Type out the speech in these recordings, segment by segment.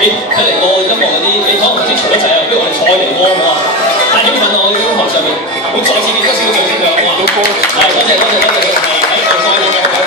睇嚟個音樂嗰啲，你可能唔知嘈得滯啊，不如我哋再嚟歌好唔好啊？大英文啊，我哋音樂上面，會再次變多少少嘅聲量啊！係，多謝多謝多謝，係喺度再講講。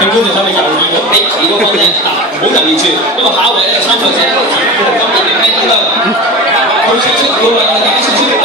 評判團係咪猶豫咗？你提嗰個咧，唔好猶豫住，因為下一位咧參賽者，今年嘅 Ken 佢唱出佢為我哋演出出。